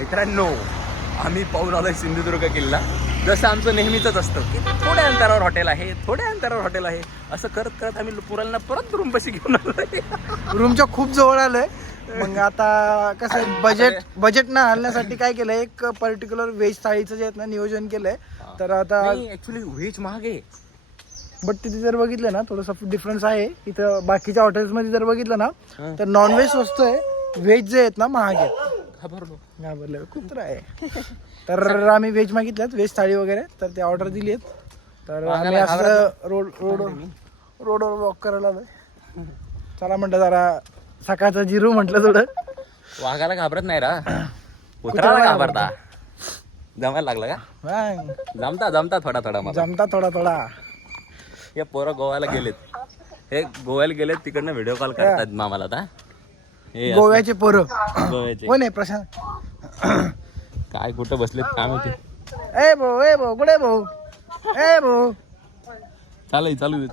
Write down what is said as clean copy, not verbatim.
मित्रांनो, आम्ही पाहून आलोय सिंधुदुर्ग किल्ला. जसं आमचं नेहमीच असतं की थोड्या अंतरावर हॉटेल आहे, थोड्या अंतरावर हॉटेल आहे, असं करत करत आम्ही पुराला परत रूम पाशी घेऊन आलोय. रूमच्या खूप जवळ आलोय. मग आता कसं बजेट ना आणण्यासाठी काय केलंय, एक पर्टिक्युलर व्हेज थाळीचं जे आहेत ना नियोजन केलंय. तर आता ऍक्च्युली व्हेज महाग आहे. बट तिथे जर बघितलं ना थोडंसं डिफरन्स आहे. इथं बाकीच्या हॉटेल्समध्ये जर बघितलं ना तर नॉनव्हेज स्वस्त आहे, व्हेज जे आहेत ना महाग आहेत. घाबरलो कुत्रा आहे. तर आम्ही व्हेज मागितल्यात, व्हेज थाळी वगैरे. तर ते ऑर्डर दिली आहेत. तर आम्ही असं रोडवर वॉक करायला आलोय. चला म्हटलं जरा सकाळचं जिरू म्हटलं थोडं. वाघाला घाबरत नाही रा, कुत्राला घाबरता. जमायला लागला का? जमता थोडा थोडा मला. जमता थोडा. हे पोरं गोव्याला गेलेत. हे गोव्याला गेलेत, तिकडनं व्हिडिओ कॉल करतात मामाला. आता हे गोव्याचे पोरं गोव्याचे कोण आहे? प्रशांत. काय कुठं बसलेत काय माहिती. ए भाऊ कुठे भाऊ? ए भाऊ चालू